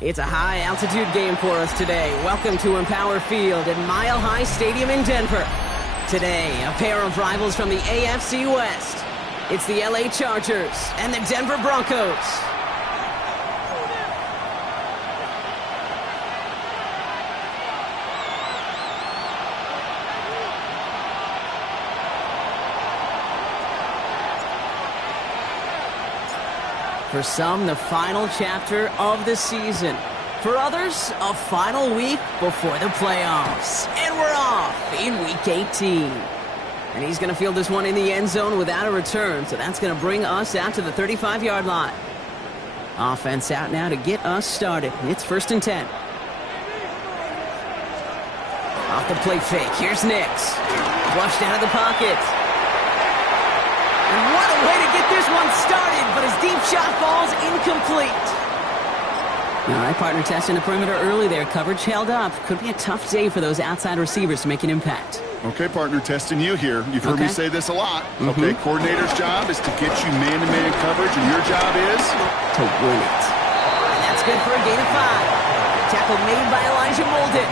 It's a high-altitude game for us today. Welcome to Empower Field at Mile High Stadium in Denver. Today, a pair of rivals from the AFC West. It's the LA Chargers and the Denver Broncos. For some, the final chapter of the season. For others, a final week before the playoffs. And we're off in Week 18. And he's going to field this one in the end zone without a return, so that's going to bring us out to the 35-yard line. Offense out now to get us started. It's 1st and 10. Off the play fake. Here's Nix. Flushed out of the pocket. And what a way to get this one started, but his deep shot falls incomplete. All right, partner testing the perimeter early there. Coverage held up. Could be a tough day for those outside receivers to make an impact. Okay, partner, testing you here. You've heard me say this a lot. Okay, coordinator's job is to get you man-to-man coverage, and your job is? To win it. And that's good for a gain of 5. Tackle made by Elijah Molden.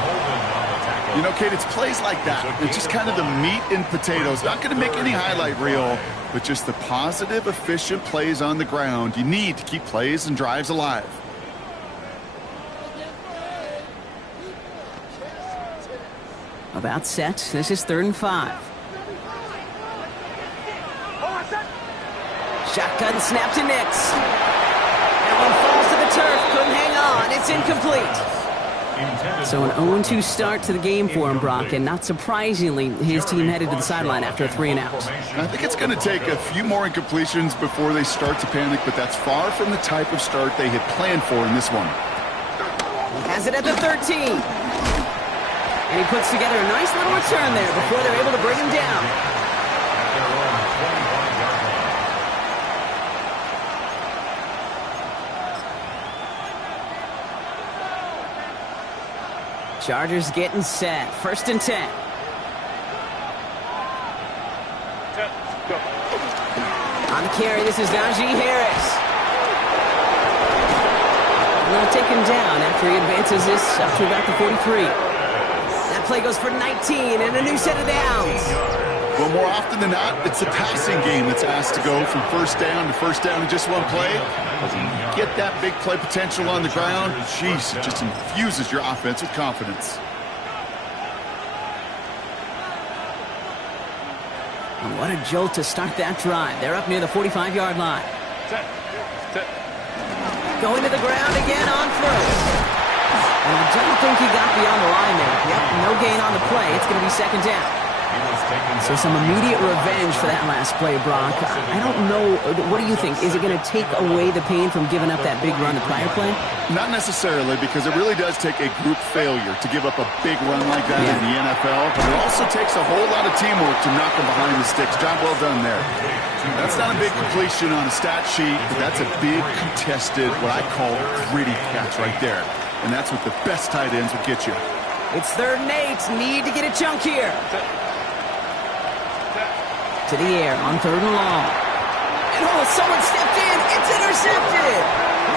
You know, Kate, it's plays like that. It's just kind of the meat and potatoes. Not going to make any highlight reel, but just the positive, efficient plays on the ground you need to keep plays and drives alive. About set. This is 3rd and 5. Shotgun snap to Nix. That one falls to the turf. Couldn't hang on. It's incomplete. So an 0-2 start to the game for him, Brock, and not surprisingly, his team headed to the sideline after a 3-and-out. I think it's going to take a few more incompletions before they start to panic, but that's far from the type of start they had planned for in this one. He has it at the 13. And he puts together a nice little return there before they're able to bring him down. Chargers getting set. 1st and 10. On the carry, this is Najee Harris. Now taken down after he advances this up to about the 43. That play goes for 19 and a new set of downs. Well, more often than not, it's the passing game that's asked to go from 1st down to 1st down in just one play. Get that big play potential on the ground. Jeez, it just infuses your offense with confidence. And what a jolt to start that drive. They're up near the 45-yard line. Going to the ground again on 1st. And I don't think he got beyond the line there. Yep, no gain on the play. It's going to be 2nd down. So some immediate revenge for that last play, Brock. I don't know. What do you think? Is it going to take away the pain from giving up that big run the prior play? Not necessarily, because it really does take a group failure to give up a big run like that in the NFL. But it also takes a whole lot of teamwork to knock them behind the sticks. Job well done there. That's not a big completion on a stat sheet, but that's a big contested, what I call gritty catch right there. And that's what the best tight ends will get you. It's 3rd and 8. Need to get a chunk here. To the air on 3rd and long. And someone stepped in. It's intercepted.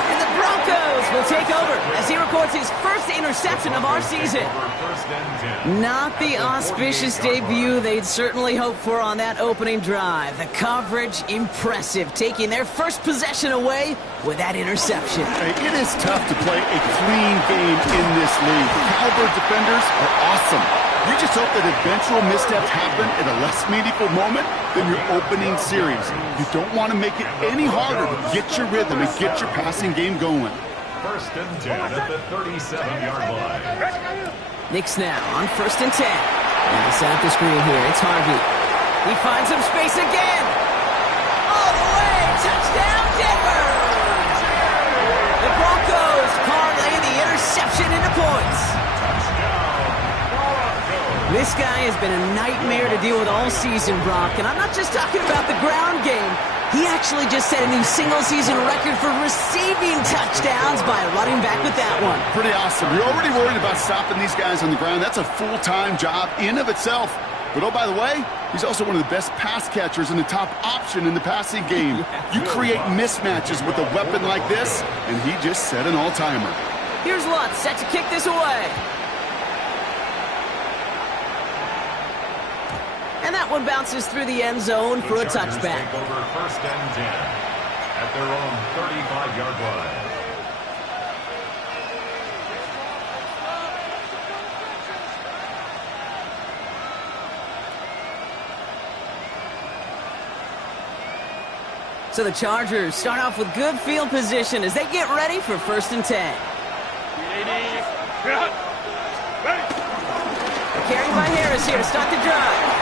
And the Broncos will take over as he records his 1st interception of our season. Not the auspicious debut they'd certainly hoped for on that opening drive. The coverage, impressive, taking their 1st possession away with that interception. It is tough to play a clean game in this league. Caliber defenders are awesome. You just hope that eventual missteps happen at a less meaningful moment than your opening series. You don't want to make it any harder to get your rhythm and get your passing game going. 1st and 10 at the 37-yard line. Nix now on 1st and 10. And they set up the screen here. It's Harvey. He finds some space again. All the way. Touchdown, Denver. The Broncos parlay the interception into points. This guy has been a nightmare to deal with all season, Brock. And I'm not just talking about the ground game. He actually just set a new single-season record for receiving touchdowns by running back with that one. Pretty awesome. You're already worried about stopping these guys on the ground. That's a full-time job in of itself. But oh, by the way, he's also one of the best pass catchers and the top option in the passing game. You create mismatches with a weapon like this, and he just set an all-timer. Here's Lutz set to kick this away. And that one bounces through the end zone for a touchback. Take over 1st and 10 at their own 35-yard line. So the Chargers start off with good field position as they get ready for 1st and 10. Carried by Harris here to start the drive.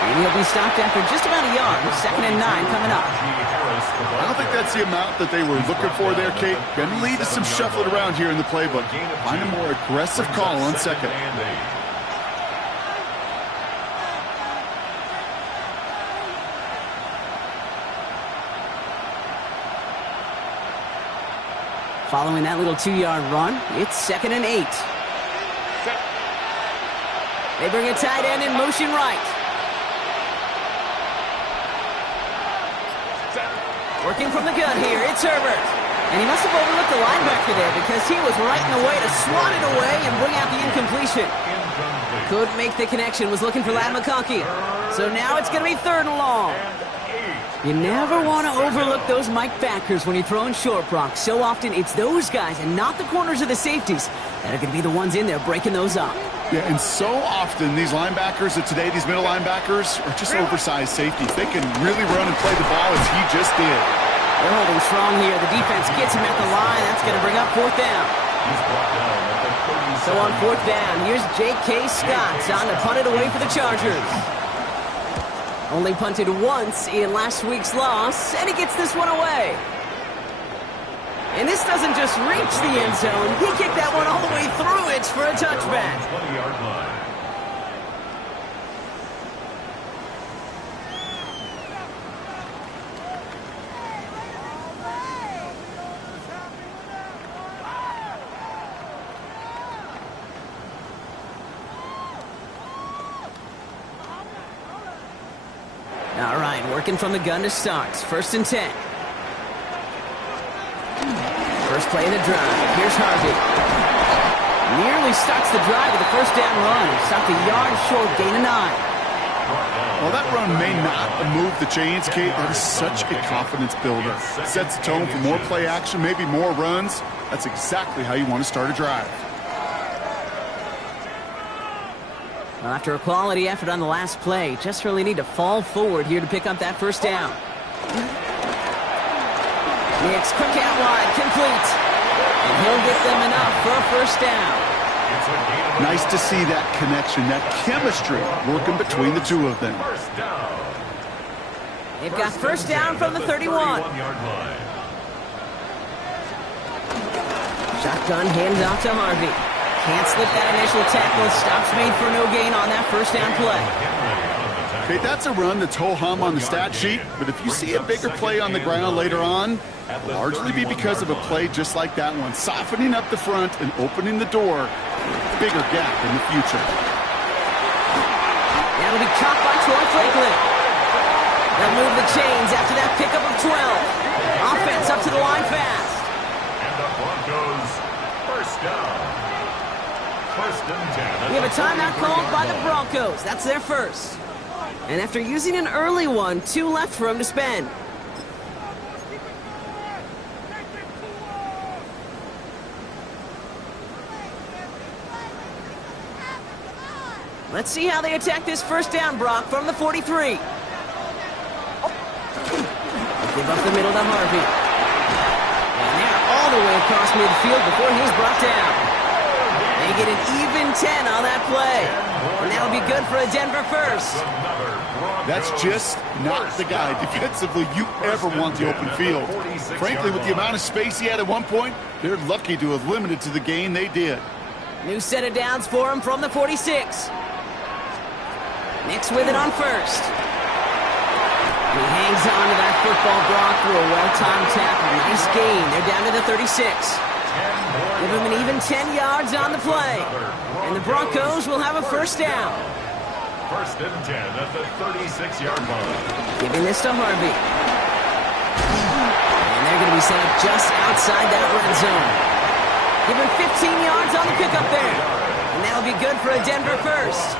And he'll be stopped after just about a yard. 2nd and 9 coming up. I don't think that's the amount that they were looking for there, Kate. Going to lead to some shuffling around here in the playbook. Find a more aggressive call on 2nd. Following that little 2-yard run, it's 2nd and 8. They bring a tight end in motion right. Working from the gun here, it's Herbert. And he must have overlooked the linebacker there because he was right in the way to swat it away and bring out the incompletion. Couldn't make the connection, was looking for Ladd McConkey. So now it's going to be 3rd and long. You never want to overlook those Mike backers when you're throwing short, Brock. So often it's those guys and not the corners or the safeties that are going to be the ones in there breaking those up. Yeah, and so often these linebackers of today, these middle linebackers, are just oversized safeties. They can really run and play the ball as he just did. They're holding strong here. The defense gets him at the line. That's going to bring up 4th down. So on 4th down, here's J.K. Scott on to punt it away for the Chargers. Only punted once in last week's loss, and he gets this one away. And this doesn't just reach the end zone. He kicked that one all the way through it for a touchback. 20-yard line. All right, working from the gun to start. 1st and 10. First play of the drive. Here's Harvey. Nearly starts the drive with a 1st down run. Stopped a yard short, gain of 9. Well, that run may not move the chains, Kate. That is such a confidence builder. Sets the tone for more play action, maybe more runs. That's exactly how you want to start a drive. Well, after a quality effort on the last play, just really need to fall forward here to pick up that 1st down. It's quick out wide, complete. And he'll get them enough for a 1st down. Nice to see that connection, that chemistry working between the two of them. They've got 1st down from the 31. Shotgun hands off to Harvey. Can't slip that initial tackle. Stops made for no gain on that 1st down play. Okay, that's a run that's ho-hum on the stat sheet, but if you see a bigger play on the ground later on, it'll largely be because of a play just like that one, softening up the front and opening the door, bigger gap in the future. That'll be caught by Troy Franklin. They'll move the chains after that pickup of 12. Offense up to the line fast. And the Broncos 1st down. 1st and 10. We have a timeout called by the Broncos. That's their first. And after using an early one, 2 left for him to spend. Let's see how they attack this 1st down, Brock, from the 43. Give up the middle to Harvey. And they're all the way across midfield before he's brought down. They get an even 10 on that play. And that'll be good for a Denver 1st. That's just not the guy defensively you ever want the open field. Frankly, with the amount of space he had at one point, they're lucky to have limited to the gain they did. New set of downs for him from the 46. Nix with it on 1st. And he hangs on to that football, Brock, through a well-timed tackle. Nice gain. They're down to the 36. Give him an even 10 yards on the play. And the Broncos will have a first down. First and 10 at the 36-yard line. Giving this to Harvey. And they're going to be set up just outside that red zone. Give him 15 yards on the pickup there. And that'll be good for a Denver first.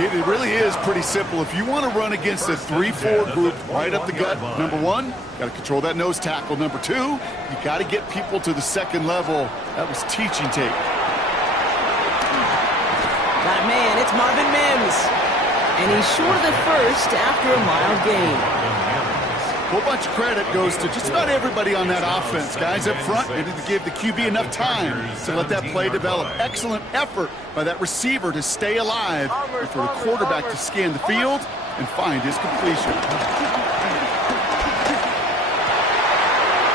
It really is pretty simple. If you want to run against a 3-4 group right up the gut, number one, got to control that nose tackle. Number two, you got to get people to the second level. That was teaching tape. Got it, man. It's Marvin Mims. And he's short of the first after a mild gain. A whole bunch of credit goes to just about everybody on that offense. Guys up front needed to give the QB enough time to let that play develop. Excellent effort by that receiver to stay alive and for the quarterback to scan the field and find his completion.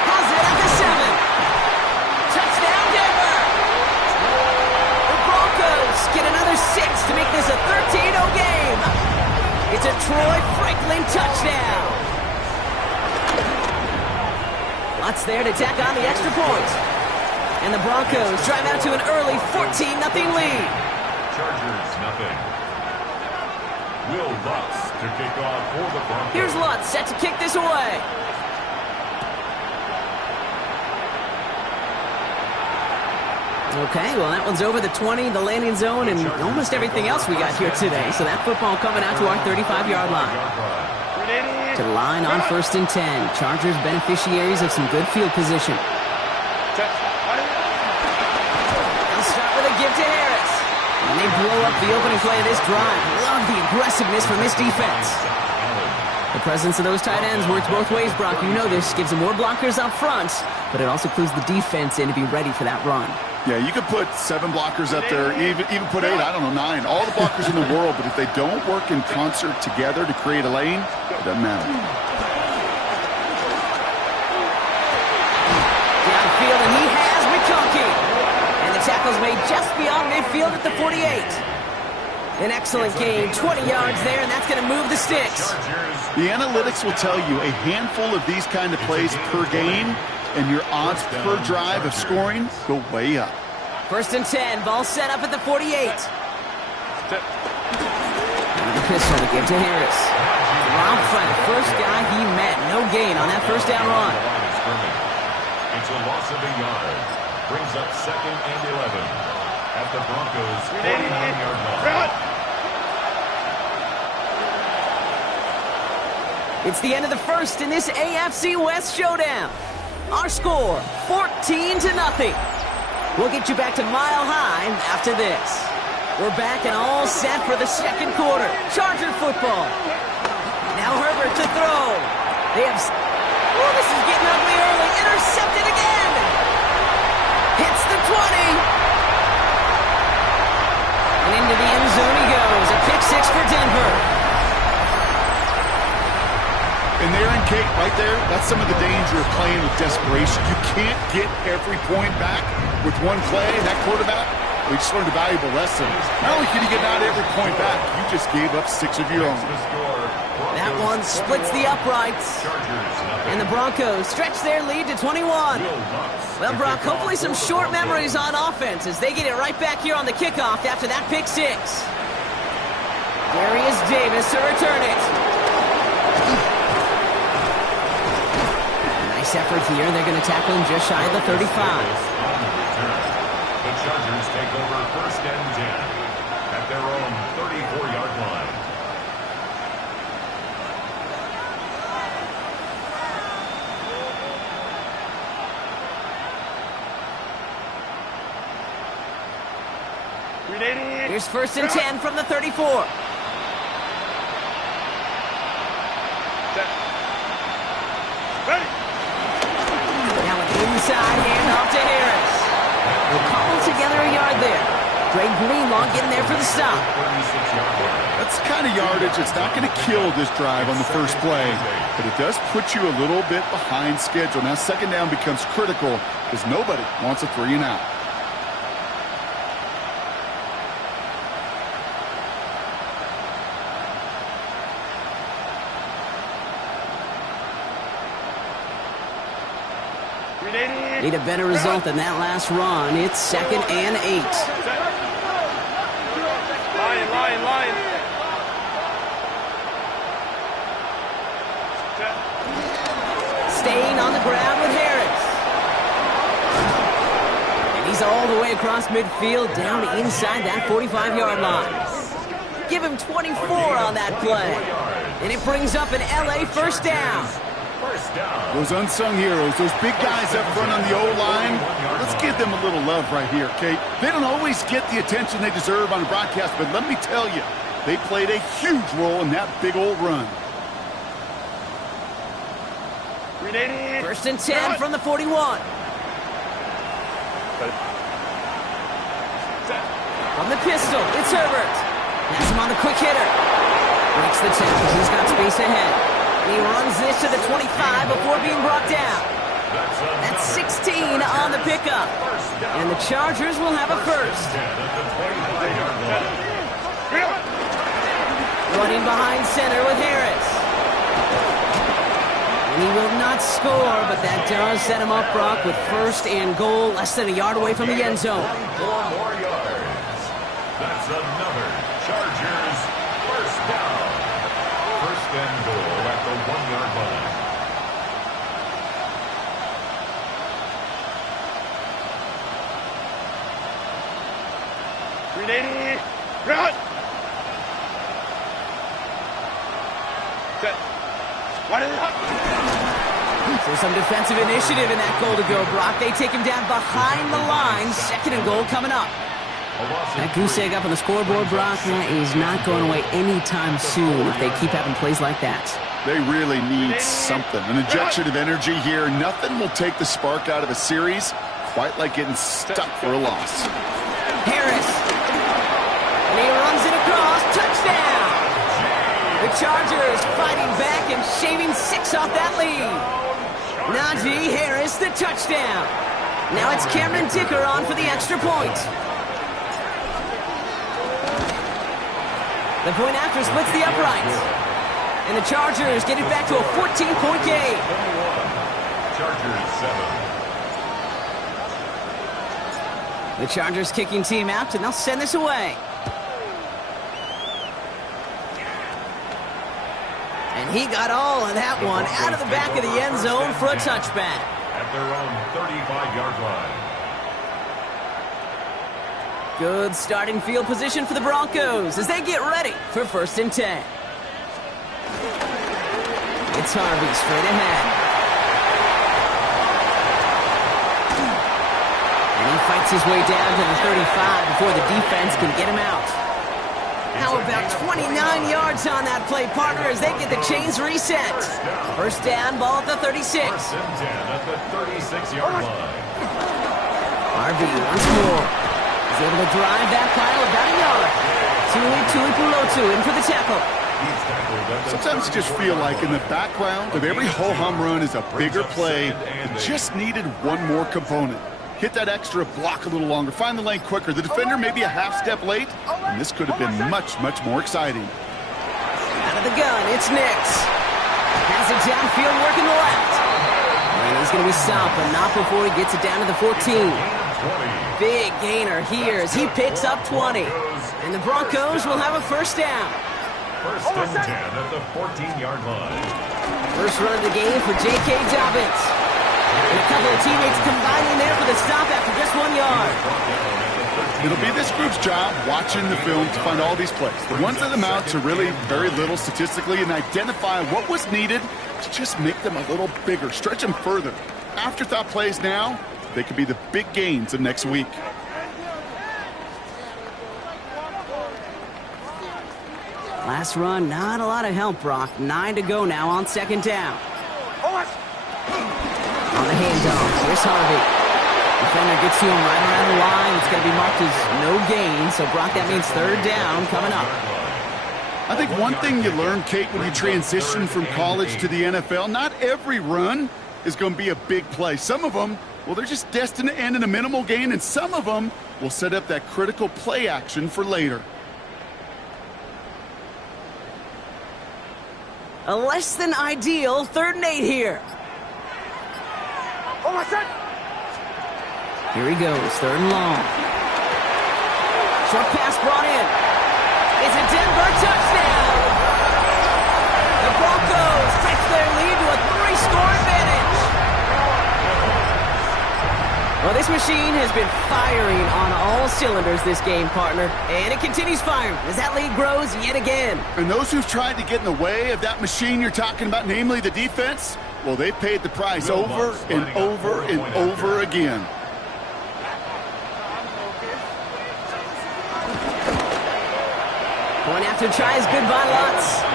Has it at the 7. Touchdown, Denver. The Broncos get another 6 to make this a 13-0 game. It's a Troy Franklin touchdown. Lots there to tack on the extra point. And the Broncos drive out to an early 14-0 lead. Chargers, nothing. Will Lutz to kick off for the Broncos. Here's Lutz set to kick this away. Okay, well, that one's over the 20, the landing zone, and almost everything else we got here today. So that football coming out to our 35-yard line. To the line on first and 10. Chargers beneficiaries of some good field position. They'll start with a give to Harris. And they blow up the opening play of this drive. Love the aggressiveness from this defense. The presence of those tight ends works both ways, Brock. You know this. Gives them more blockers up front, but it also clues the defense in to be ready for that run. Yeah, you could put 7 blockers up there, even put 8, I don't know, 9. All the blockers in the world, but if they don't work in concert together to create a lane, it doesn't matter. Downfield, and he has McConkey. And the tackle's made just beyond midfield at the 48. An excellent gain, 20 yards there, and that's going to move the sticks. The analytics will tell you a handful of these kind of plays per game, and your odds per drive of scoring go way up. First and 10, ball set up at the 48. And the pistol to give to Harris. Round front, first guy he met. No gain on that first down run. It's a loss of a yard. Brings up second and 11 at the Broncos' 49-yard line. It's the end of the first in this AFC West showdown. Our score, 14-0. We'll get you back to Mile High after this. We're back and all set for the second quarter. Charger football. Now Herbert to throw. They have... Oh, this is getting ugly early. Intercepted again. Hits the 20. And into the end zone he goes. A pick 6 for Denver. And there in Kate, right there, that's some of the danger of playing with desperation. You can't get every point back with one play. And that quarterback, we just learned a valuable lesson. Not only can you get not every point back, you just gave up 6 of your own. That one splits the uprights. And the Broncos stretch their lead to 21. Well, Brock, hopefully some short memories on offense as they get it right back here on the kickoff after that pick 6. Darius Davis to return it. Nice effort here. They're going to tackle him just shy of the 35. The Chargers take over first and 10 at their own 34-yard line. Here's first and 10 from the 34. Now an inside handoff to Harris. They'll cobble together a yard there. Greg Greenlaw getting there for the stop. That's the kind of yardage that's not going to kill this drive on the first play, but it does put you a little bit behind schedule. Now second down becomes critical because nobody wants a 3 and out. Need a better result than that last run. It's 2nd and 8. Line. Staying on the ground with Harris. And he's all the way across midfield, down inside that 45-yard line. Give him 24 on that play. And it brings up an LA first down. Those unsung heroes, those big guys up front on the O-line, let's give them a little love right here, Kate. They don't always get the attention they deserve on the broadcast, but let me tell you, they played a huge role in that big old run. 1st and 10 from the 41. From the pistol, it's Herbert. Has him on the quick hitter. Breaks the tackle. He's got space ahead. And he runs this to the 25 before being brought down. That's 16 on the pickup. And the Chargers will have a first. Running behind center with Harris. And he will not score, but that does set him up, Brock, with 1st and goal, less than a yard away from the end zone. 4 more yards. That's another Chargers first down. 1st and goal at the 1-yard line. Run! So some defensive initiative in that goal to go, Brock. They take him down behind the line. 2nd and goal coming up. That goose egg up on the scoreboard, Brock, that is not going away anytime soon if they keep having plays like that. They really need something. An injection of energy here. Nothing will take the spark out of a series quite like getting stuck for a loss. Harris. And he runs it across. Touchdown! The Chargers fighting back and shaving 6 off that lead. Najee Harris, the touchdown. Now it's Cameron Dicker on for the extra point. The point after splits the uprights. And the Chargers get it back to a 14-point game. Chargers 7. The Chargers kicking team out, and they'll send this away. And he got all of that one out of the back of the end zone for a touchback. At their own 35-yard line. Good starting field position for the Broncos as they get ready for 1st and 10. It's Harvey straight ahead. And he fights his way down to the 35 before the defense can get him out. How about 29 yards on that play, partner, as they get the chains reset. 1st down, ball at the 36. 1st and 10 at the 36-yard line. Harvey once more. He's able to drive that pile about a yard. Tuli Pulotu in for the tackle. Sometimes you just feel like in the background of every ho-hum run is a bigger play. It just needed one more component. Hit that extra block a little longer. Find the lane quicker. The defender may be a half step late, and this could have been much, much more exciting. Out of the gun, it's Nix. Has it downfield, working the left. And he's going to be stopped, but not before he gets it down to the 14. Big gainer here as he picks up 20. And the Broncos will have a 1st down. 1st and 10 at the 14-yard line. First run of the game for J.K. Dobbins. And a couple of teammates combining there for the stop after just 1 yard. It'll be this group's job watching the film to find all these plays. The ones that amount to really very little statistically and identify what was needed to just make them a little bigger, stretch them further. Afterthought plays now, they could be the big gains of next week. Last run, not a lot of help, Brock. 9 to go now on 2nd down. On the handoff, here's Harvey. Defender gets to him right around the line. It's going to be marked as no gain. So, Brock, that means 3rd down coming up. I think one thing you learn, Kate, when you transition from college to the NFL, not every run is going to be a big play. Some of them, well, they're just destined to end in a minimal gain, and some of them will set up that critical play action for later. A less than ideal 3rd and 8 here. Here he goes, 3rd and long. Short pass brought in. It's a Denver touchdown. The Broncos stretch their lead to a 3-score advantage. Well, this machine has been firing on all cylinders this game, partner. And it continues firing as that lead grows yet again. And those who've tried to get in the way of that machine you're talking about, namely the defense, well, they paid the price over and over and over again. Going after tries good by Lutz.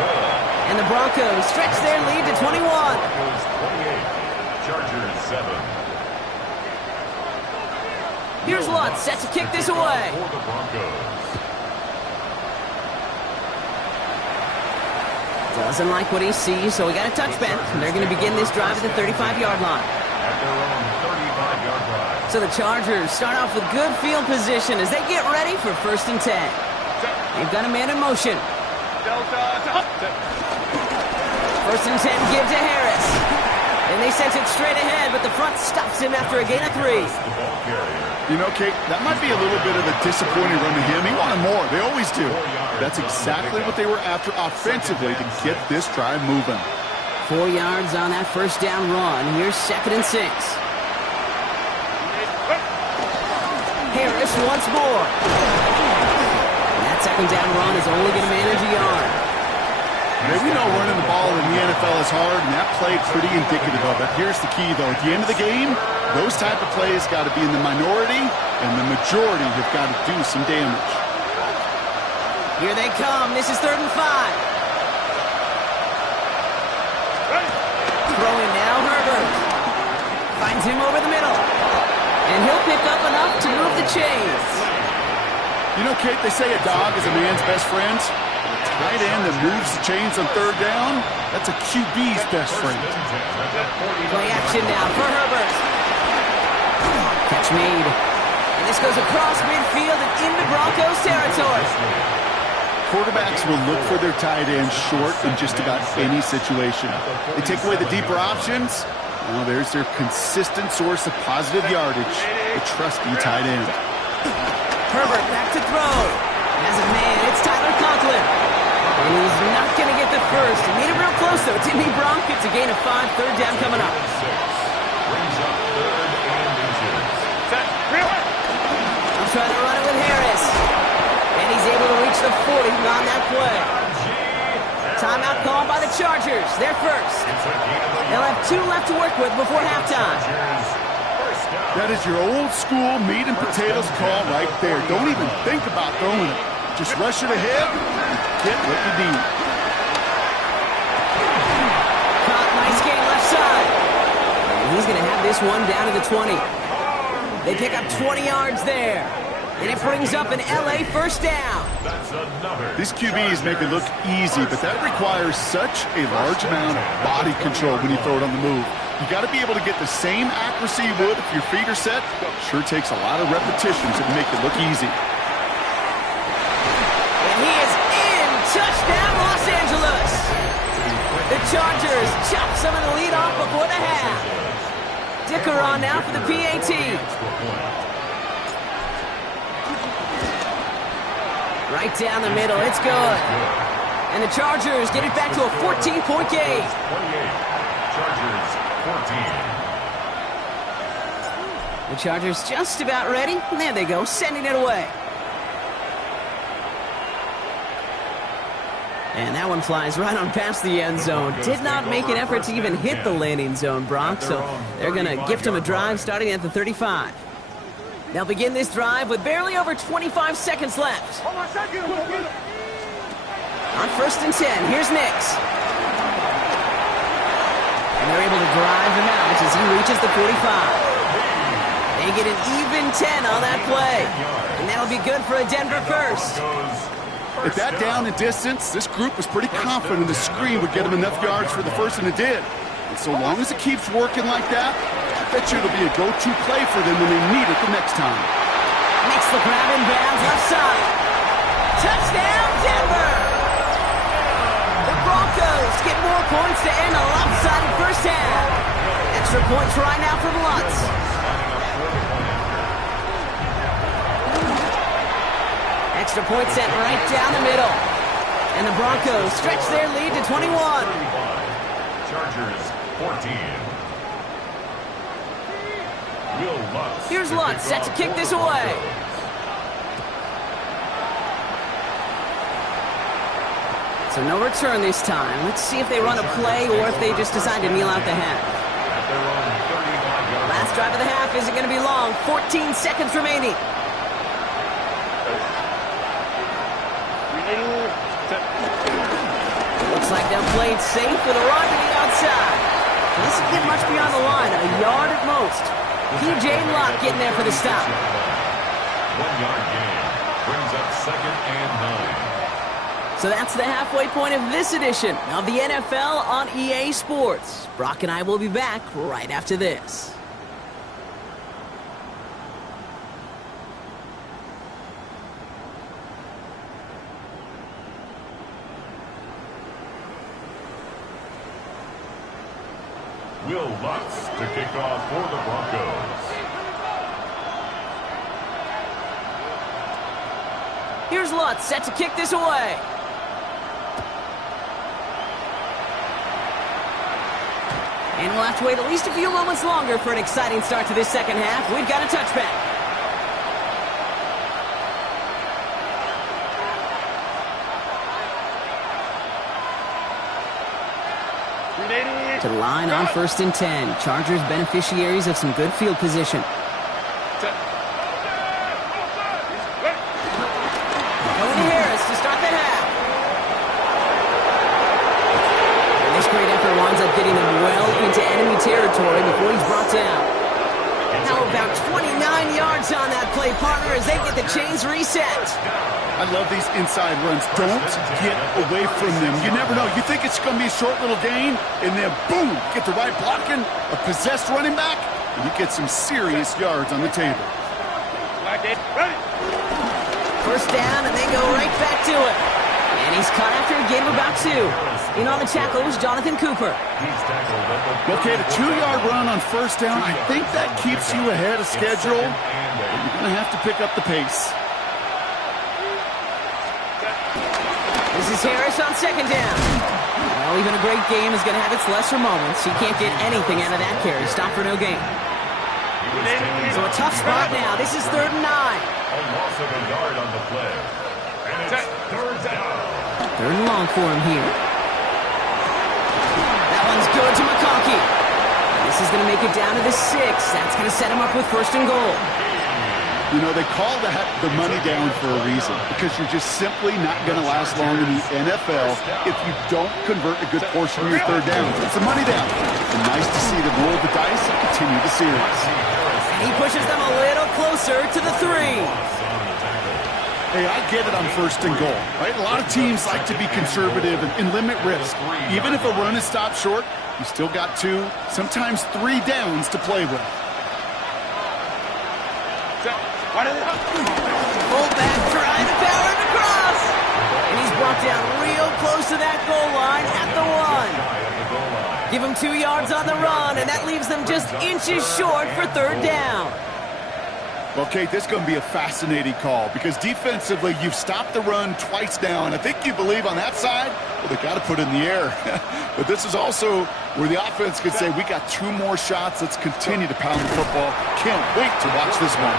And the Broncos stretch their lead to 21. Broncos 28, Chargers 7. Here's Lutz set to kick this away. For the Broncos. Doesn't like what he sees, so we got a touchback. And they're going to begin this drive at the 35-yard line. At their own 35-yard line. So the Chargers start off with good field position as they get ready for 1st and 10. They've got a man in motion. 1st and 10, give to Harris. And they sent it straight ahead, but the front stops him after a gain of 3. You know, Kate, that might be a little bit of a disappointing run to him. He wanted more. They always do. That's exactly what they were after offensively to get this drive moving. 4 yards on that 1st down run. Here's 2nd and 6. Harris once more. And that 2nd down run is only going to manage a yard. We know running the ball in the NFL is hard, and that play pretty indicative of it. Here's the key, though. At the end of the game, those type of plays got to be in the minority, and the majority have got to do some damage. Here they come. This is 3rd and 5. Throwing now, Herbert. Finds him over the middle. And he'll pick up enough to move the chains. You know, Kate, they say a dog is a man's best friend. Tight end that moves the chains on 3rd down, that's a QB's best friend. Play action now for Herbert. Catch made. And this goes across midfield and into Broncos territory. Quarterbacks will look for their tight end short in just about any situation. They take away the deeper options. Well, there's their consistent source of positive yardage, the trusty tight end. Herbert back to throw. As a man, it's Tyler Conklin. And he's not going to get the first. He made it real close, though, didn't he, Bronk? It's a gain of 5, 3rd down coming up. Brings up 3rd and inches. I'm trying to run it with Harris. And he's able to reach the 40 on that play. Timeout called by the Chargers. They're first. They'll have 2 left to work with before halftime. That is your old school meat and potatoes call right there. Don't even think about throwing it. Just rush it ahead and get what you need. Caught, nice gain left side. And he's going to have this one down to the 20. They pick up 20 yards there. And it brings up an LA 1st down. These QBs make it look easy, but that requires such a large amount of body control when you throw it on the move. You got to be able to get the same accuracy you would if your feet are set. Sure takes a lot of repetitions to make it look easy. And he is in. Touchdown, Los Angeles. The Chargers chop some of the lead off before the half. Dicker on now for the PAT. Right down the middle. It's good. And the Chargers get it back to a 14-point game. 28. Chargers 14. The Chargers just about ready. There they go, sending it away. And that one flies right on past the end zone. Did not make an effort to even hit the landing zone, Brock. So they're going to gift him a drive starting at the 35. They'll begin this drive with barely over 25 seconds left. On 1st and 10, here's Nix. And they're able to drive him out as he reaches the 45. They get an even 10 on that play. And that'll be good for a Denver first. At that down and distance, this group was pretty confident the screen would get them enough yards for the first, and it did. And so long as it keeps working like that, I bet you it'll be a go-to play for them when they need it the next time. Makes the grab in bounds left side. Touchdown, Denver! The Broncos get more points to end a lopsided first half. Extra points right now from Lutz. Extra point sent right down the middle. And the Broncos stretch their lead to 21. Chargers 14. Will Lutz. Here's Lutz set to kick this away. So no return this time. Let's see if they run a play or if they just decide to kneel out the half. Last drive of the half isn't going to be long. 14 seconds remaining. Looks like they'll play it safe with a run to the outside. This will get much beyond the line, a yard at most. P.J. Locke getting there for the stop. 1 yard gain brings up 2nd and 9. So that's the halfway point of this edition of the NFL on EA Sports. Brock and I will be back right after this. Will Lutz to kick off for the Broncos. Here's Lutz set to kick this away. And we'll have to wait at least a few moments longer for an exciting start to this second half. We've got a touchback. To the line on 1st and 10. Chargers beneficiaries of some good field position. Going to Harris to start the half. And this great effort winds up getting them well into enemy territory before he's brought down. How about 29 yards on that play, partner, as they get the chains reset. I love these inside runs. Don't get away from them. You never know. You think it's going to be a short little gain, and then boom, get the right blocking, a possessed running back, and you get some serious yards on the table. First down, and they go right back to it. And he's caught after a gain of about 2. In on the tackle was Jonathan Cooper. Okay, the 2-yard run on first down, I think that keeps you ahead of schedule. But you're going to have to pick up the pace. This is Harris on 2nd down. Well, even a great game is going to have its lesser moments. He can't get anything out of that carry. Stop for no gain. So a tough spot now. This is 3rd and 9. A loss of a yard on the play. And it's 3rd down. 3rd and long for him here. That one's good to McConkey. This is going to make it down to the 6. That's going to set him up with 1st and goal. You know, they call that the money down for a reason, because you're just simply not going to last long in the NFL if you don't convert a good portion of your 3rd down. It's the money down. And nice to see them roll the dice and continue the series. And he pushes them a little closer to the 3. Hey, I get it on 1st and goal, right? A lot of teams like to be conservative and limit risk. Even if a run is stopped short, you still got 2, sometimes 3 downs to play with. Fullback trying to power him across. And he's brought down real close to that goal line at the 1. Give him 2 yards on the run, and that leaves them just inches short for 3rd down. Well, Kate, this is going to be a fascinating call because defensively, you've stopped the run twice now, and I think you believe on that side, well, they got to put it in the air. But this is also where the offense could say, we got 2 more shots. Let's continue to pound the football. Can't wait to watch this one.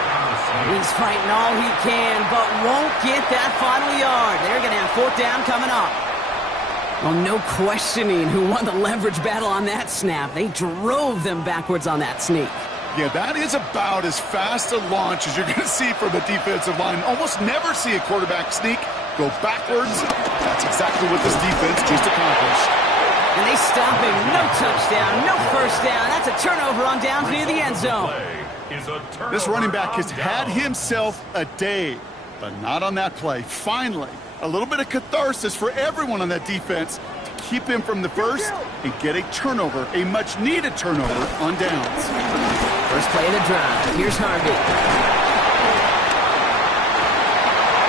He's fighting all he can, but won't get that final yard. They're going to have 4th down coming up. Well, no questioning who won the leverage battle on that snap. They drove them backwards on that sneak. Yeah, that is about as fast a launch as you're going to see from a defensive line. Almost never see a quarterback sneak go backwards. That's exactly what this defense just accomplished. And they stop him. No touchdown, no 1st down. That's a turnover on downs near the end zone. This running back has had himself a day, but not on that play. Finally, a little bit of catharsis for everyone on that defense to keep him from the first and get a turnover, a much-needed turnover on downs. First play of the drive. Here's Harvey.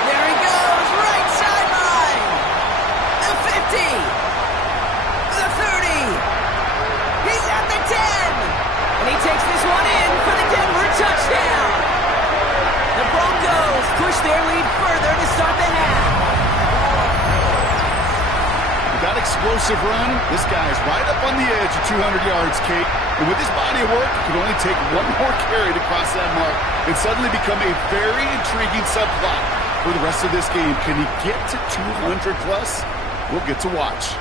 There he goes, right sideline. The 50. The 30. He's at the 10. And he takes this one in for the Denver touchdown. The Broncos push their lead further to start the explosive run. This guy's right up on the edge of 200 yards, Kate. And with his body of work, he can only take one more carry to cross that mark and suddenly become a very intriguing subplot for the rest of this game. Can he get to 200 plus? We'll get to watch.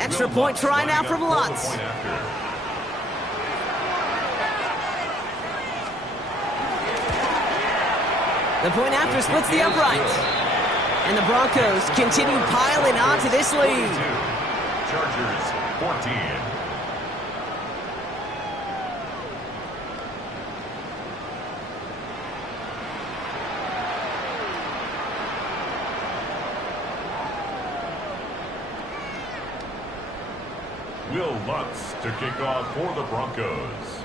Extra point try now from Lutz. The point after splits the uprights. And the Broncos continue piling on to this lead. Chargers 14. Will Lutz to kick off for the Broncos.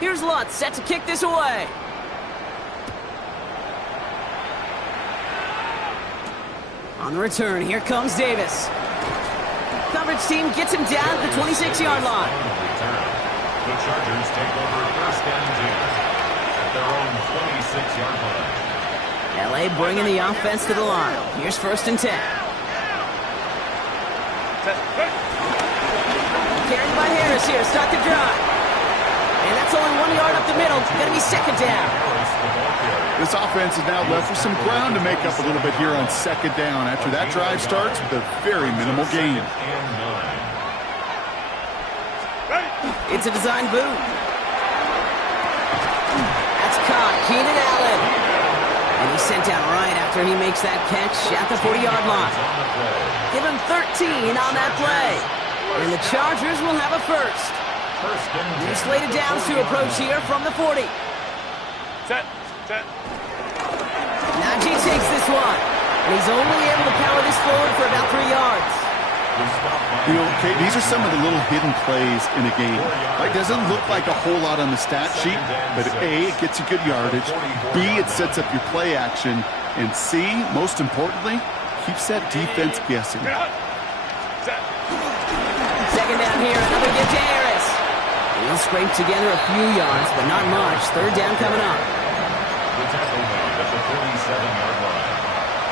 Here's Lutz set to kick this away. On the return, here comes Davis. Coverage team gets him down at the 26-yard line. The Chargers take over first and 10 at their own 26-yard line. LA bringing the offense to the line. Here's first and 10. Carried by Harris here, start the drive. And that's only 1 yard up the middle. It's going to be second down. This offense is now left with some ground to make up a little bit here on second down after that drive starts with a very minimal gain. It's a design boot. That's caught. Keenan Allen. And he's sent down right after he makes that catch at the 40-yard line. Give him 13 on that play. And the Chargers will have a first. New slated downs to approach here from the 40. Set. Najee takes this one. And he's only able to power this forward for about 3 yards. You know, Kate, these are some of the little hidden plays in a game. It doesn't look like a whole lot on the stat sheet, but A, it gets you good yardage. B, it sets up your play action. And C, most importantly, keeps that defense guessing. Second down here, another give to Harris. He'll scrape together a few yards, but not much. Third down coming up. The tackle made at the 47-yard line.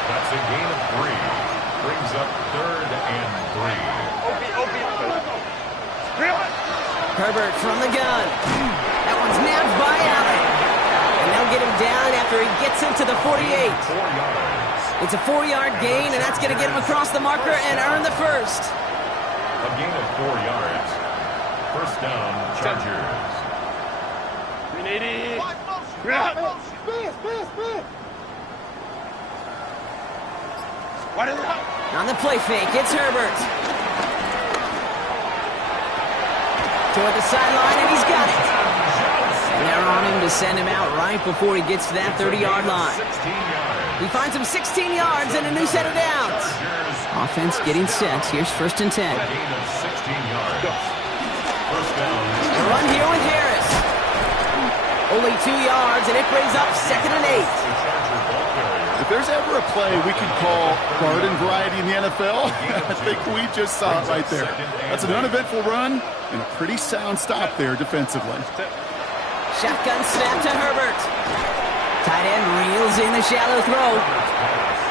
That's a gain of 3. Brings up third and 3. Herbert from the gun. That one's nabbed by Allen. And they'll get him down after he gets into the 48. 4 yards. It's a 4-yard gain, and that's going to get him across the marker and earn the first. A gain of 4 yards. First down, Chargers. 380. On the play fake, it's Herbert. Toward the sideline, and he's got it. And they're on him to send him out right before he gets to that 30-yard line. He finds him 16 yards and a new set of downs. Offense getting set. Here's first and 10. A gain of 16 yards. First down. A run here with Harris. Only 2 yards, and it brings up second and 8. If there's ever a play we could call garden variety in the NFL, I think we just saw it right there. That's an uneventful run and a pretty sound stop there defensively. Shotgun snap to Herbert. Tight end reels in the shallow throw.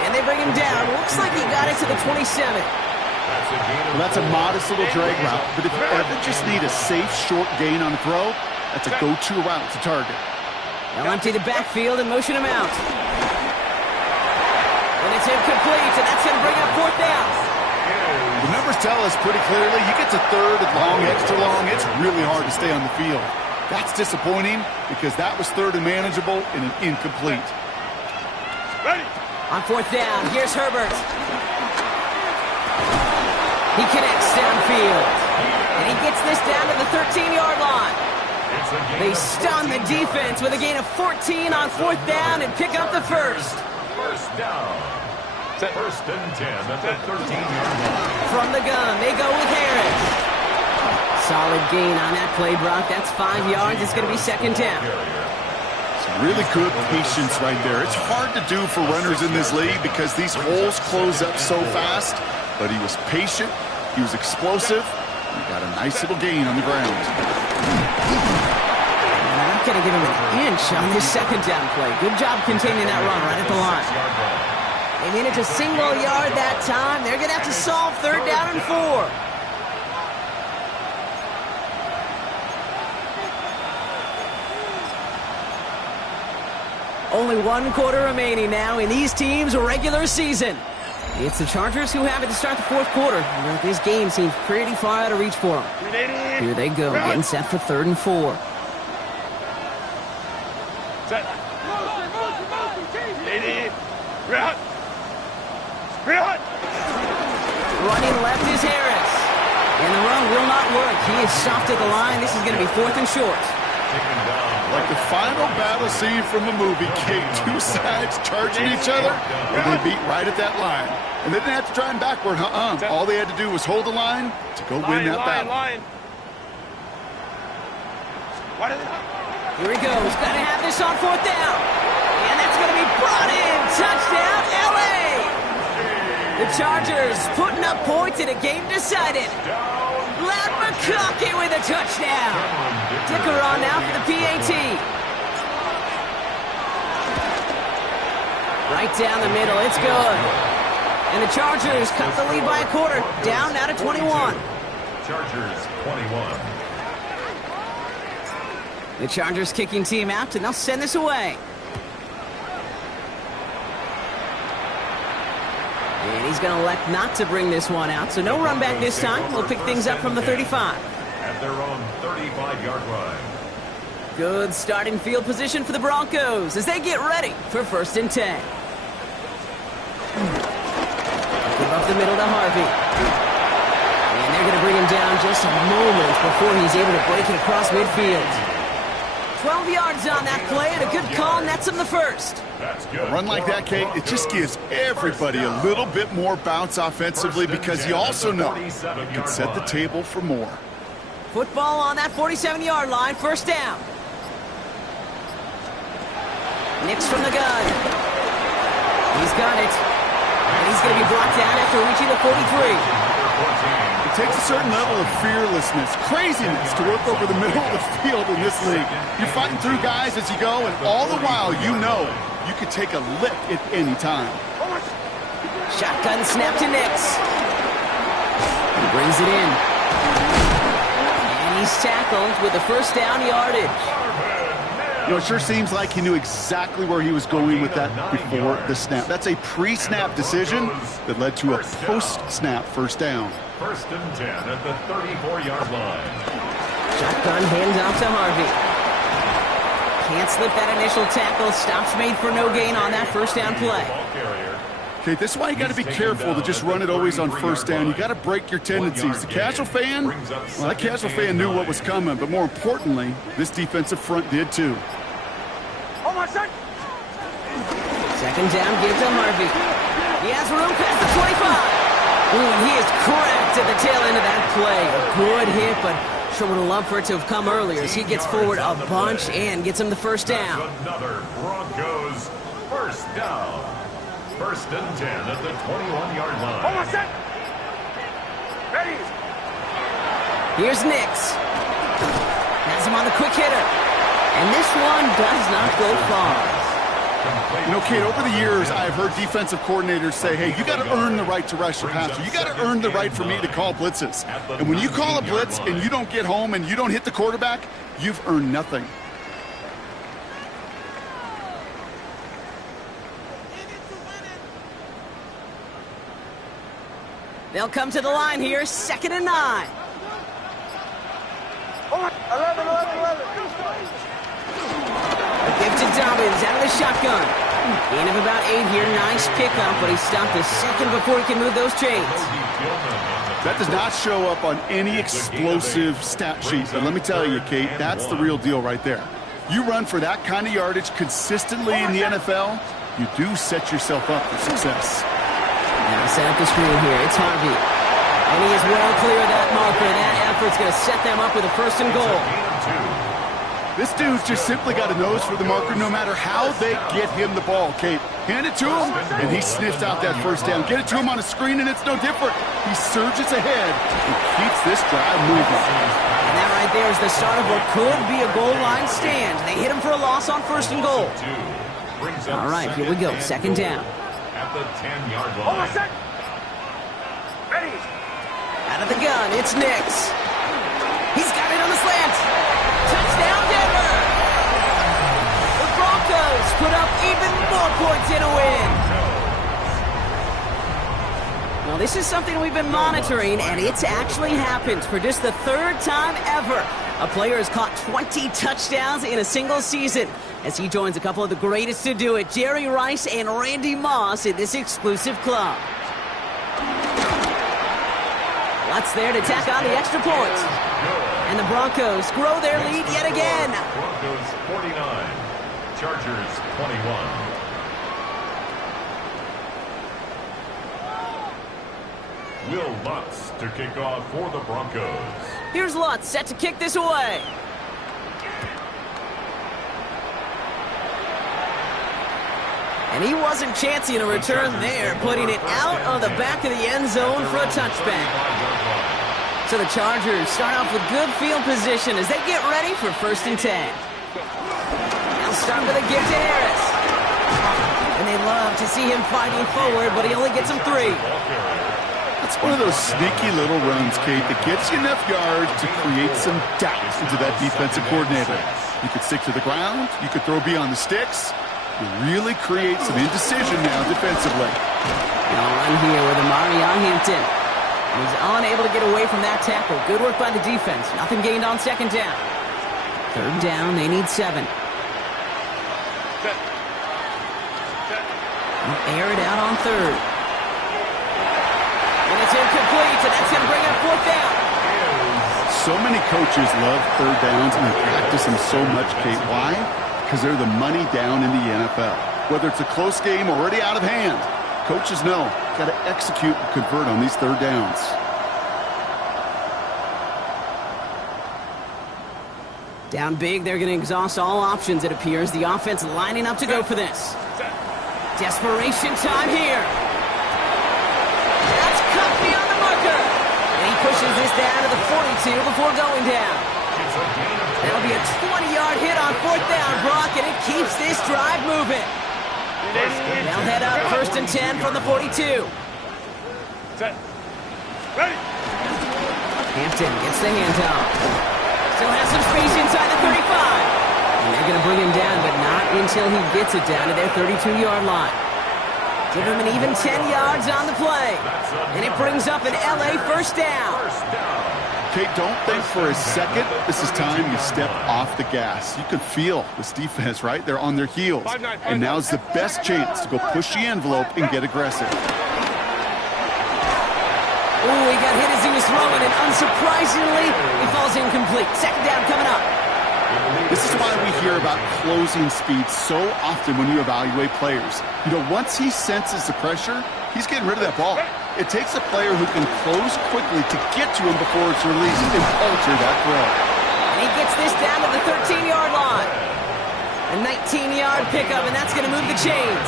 And they bring him down. Looks like he got it to the 27. Well, that's a modest little drag route, but if you ever just need a safe, short gain on the throw, that's a go-to route to target. They'll empty the backfield and motion him out. And it's incomplete, and that's going to bring up fourth down. The numbers tell us pretty clearly, you get to third and long, extra long, it's really hard to stay on the field. That's disappointing because that was third and manageable and an incomplete. Ready. On fourth down, here's Herbert. He connects downfield. And he gets this down to the 13-yard line. They stun the defense with a gain of 14 on fourth down and pick up the first. First down. First and 10 at the 13-yard line. From the gun, they go with Harris. Solid gain on that play, Brock. That's 5 yards. It's going to be second down. Some really good patience right there. It's hard to do for runners in this league because these holes close up so fast. But he was patient. He was explosive. He got a nice little gain on the ground. And not going to give him an inch on this second down play. Good job containing that run right at the line. They made it to single yard that time. They're going to have to solve third down and 4. Only 1 quarter remaining now in these teams' regular season. It's the Chargers who have it to start the 4th quarter. But this game seems pretty far out of reach for them. Here they go, getting set for 3rd and 4. Set. Route. Running left is Harris. And the run will not work. He is soft at the line. This is going to be 4th and short. Like the final battle scene from a movie, Kate. 2 sides charging each other, and they beat right at that line. And they didn't have to drive backward, All they had to do was hold the line to go win that battle. Here he goes. Got to have this on 4th down. And that's going to be brought in. Touchdown, L.A. The Chargers putting up points in a game decided. Lad McConkey with a touchdown. Dicker on now for the PAT. Right down the middle. It's good. And the Chargers cut the lead by a quarter. Down now to 21. Chargers 21. The Chargers kicking team out, and they'll send this away. And he's going to elect not to bring this one out, so no run back this time. We'll pick things up from the 35. At their own 35-yard line. Good starting field position for the Broncos as they get ready for 1st and 10. Give up the middle to Harvey. And they're going to bring him down just a moment before he's able to break it across midfield. 12 yards on that play, and a good call nets him the 1st. A run like that, Kate, it just gives everybody a little bit more bounce offensively because you also know it can set the table for more. Football on that 47-yard line, 1st down. Nix from the gun. He's got it. And he's going to be brought down after reaching the 43. It takes a certain level of fearlessness, craziness to work over the middle of the field in this league. You're fighting through guys as you go, and all the while you know you could take a lick at any time. Shotgun snap to Nix. He brings it in. And he's tackled with the 1st down yardage. You know, it sure seems like he knew exactly where he was going with that before the snap. That's a pre-snap decision that led to a post-snap 1st down. 1st and 10 at the 34-yard line. Shotgun hands off to Harvey. Can't slip that initial tackle. Stops made for no gain on that 1st down play. Okay, this is why you got to be careful to just run it always on 1st down. You got to break your tendencies. The casual fan, well, that casual fan knew what was coming, but more importantly, this defensive front did too. 2nd down, give to Harvey. He has room past the 25. Ooh, and he is cracked at the tail end of that play. A good hit, but sure would have loved for it to have come earlier as he gets forward a bunch and gets him the 1st down. Another Broncos 1st down. 1st and 10 at the 21-yard line. Ready. Here's Nix. Has him on the quick hitter. And this one does not go far. You know, Kate, over the years, I've heard defensive coordinators say, hey, you got to earn the right to rush your passer. You got to earn the right for me to call blitzes. And when you call a blitz and you don't get home and you don't hit the quarterback, you've earned nothing. They'll come to the line here, 2nd and 9. 11. Give to Dobbins out of the shotgun. Gain of about 8 here. Nice pickup, but he stopped a second before he can move those chains. That does not show up on any explosive stat sheet. But let me tell you, Kate, that's the real deal right there. You run for that kind of yardage consistently in the NFL, you do set yourself up for success. Now set up the screen here. It's Harvey. And he is well clear of that marker. That effort's going to set them up with a 1st and goal. This dude's just simply got a nose for the marker no matter how they get him the ball, Kate. Hand it to him, and he sniffs out that first down. Get it to him on a screen, and it's no different. He surges ahead and keeps this drive moving. And that right there is the start of what could be a goal line stand. They hit him for a loss on 1st and goal. All right, here we go. 2nd down. At the 10-yard line. Ready. Out of the gun, it's Nix. He's got it on the slant. Touchdown, Denver. The Broncos put up even more points in a win. Well, this is something we've been monitoring, and it's actually happened for just the 3rd time ever. A player has caught 20 touchdowns in a single season as he joins a couple of the greatest to do it, Jerry Rice and Randy Moss, in this exclusive club. Watts there to tack on the extra point. And the Broncos grow their lead yet again. Broncos 49, Chargers 21. Will Lutz to kick off for the Broncos. Here's Lutz set to kick this away. And he wasn't chancing a return there, putting it out of the back of the end zone for a touchback. So the Chargers start off with good field position as they get ready for 1st and 10. They'll start with a give to Harris. And they love to see him fighting forward, but he only gets them 3. It's one of those sneaky little runs, Kate, that gets you enough yards to create some doubt into that defensive coordinator. You could stick to the ground. You could throw beyond the sticks. You really create some indecision now defensively. Now run here with Amari on Hampton. He's unable to get away from that tackle. Good work by the defense. Nothing gained on 2nd down. 3rd down, they need 7. Air it out on 3rd. And it's incomplete, and that's going to bring up 4th down. So many coaches love 3rd downs, and they practice them so much, Kate. Why? Because they're the money down in the NFL. Whether it's a close game already out of hand, coaches know, got to execute and convert on these 3rd downs. Down big, they're going to exhaust all options, it appears. The offense lining up to go for this. Desperation time here. That's cut beyond the marker. And he pushes this down to the 42 before going down. That'll be a 20-yard hit on 4th down, Brock, and it keeps this drive moving. They'll head up 1st and 10 from the 42. Set. Ready. Hampton gets the handoff. Still has some space inside the 35. And they're going to bring him down, but not until he gets it down to their 32-yard line. Give him an even 10 yards on the play. And it brings up an LA 1st down. Kate, don't think for a second this is time you step off the gas. You can feel this defense, right? They're on their heels. And now's the best chance to go push the envelope and get aggressive. Ooh, he got hit as he was throwing, and unsurprisingly, he falls incomplete. 2nd down coming up. This is why we hear about closing speed so often when you evaluate players. You know, once he senses the pressure, he's getting rid of that ball. It takes a player who can close quickly to get to him before it's released and alter that throw. And he gets this down to the 13-yard line. A 19-yard pickup, and that's going to move the chains.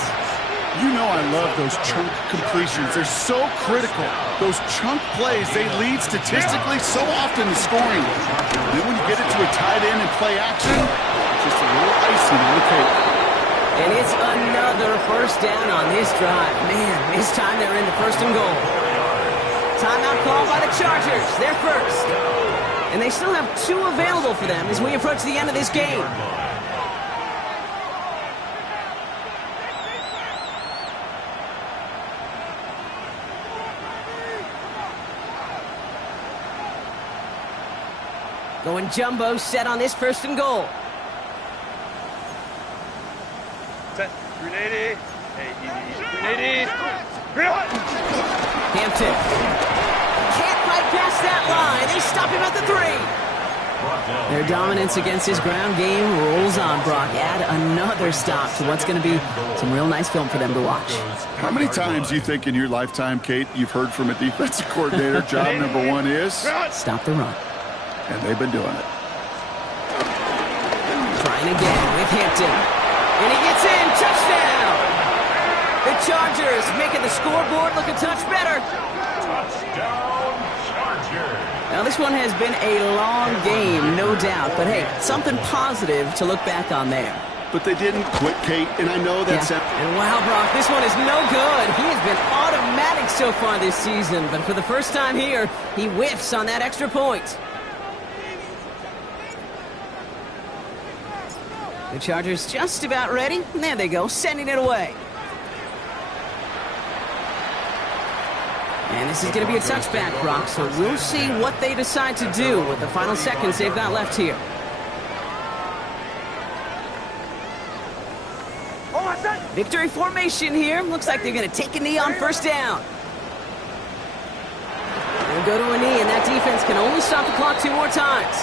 You know I love those chunk completions. They're so critical. Those chunk plays, they lead statistically so often to scoring. And then when you get it to a tight end and play action, just a little icing on the cake. And it's another 1st down on this drive. Man, this time they're into 1st and goal. Timeout called by the Chargers. They're first. And they still have 2 available for them as we approach the end of this game. Going jumbo set on this 1st and goal. Set. 380. Hey, easy. 380. Hampton. Can't quite pass that line. They stop him at the 3. Their dominance against his ground game rolls on, Brock. Add another stop to what's going to be some real nice film for them to watch. How many times do you think in your lifetime, Kate, you've heard from a defensive coordinator, job number 1 is? Stop the run. And they've been doing it. And again with Hampton. And he gets in. Touchdown! The Chargers making the scoreboard look a touch better. Touchdown, Chargers. Now, this one has been a long game, no doubt. But, hey, something positive to look back on there. But they didn't quit, Kate, and I know that's... Yeah. And wow, Brock, this one is no good. He has been automatic so far this season. But for the first time here, he whiffs on that extra point. The Chargers just about ready. And there they go, sending it away. And this is going to be a touchback, Brock, so we'll see what they decide to do with the final seconds they've got left here. Victory formation here. Looks like they're going to take a knee on first down. They'll go to a knee, and that defense can only stop the clock 2 more times.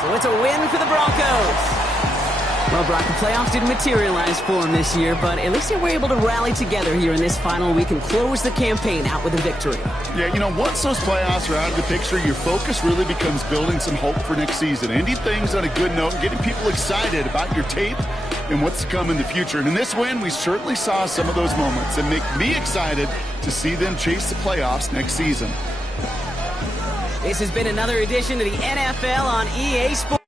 So it's a win for the Broncos. Well, Brock, the playoffs didn't materialize for them this year, but at least they were able to rally together here in this final week and close the campaign out with a victory. Yeah, you know, once those playoffs are out of the picture, your focus really becomes building some hope for next season. Ending things on a good note and getting people excited about your tape and what's to come in the future. And in this win, we certainly saw some of those moments and make me excited to see them chase the playoffs next season. This has been another edition of the NFL on EA Sports.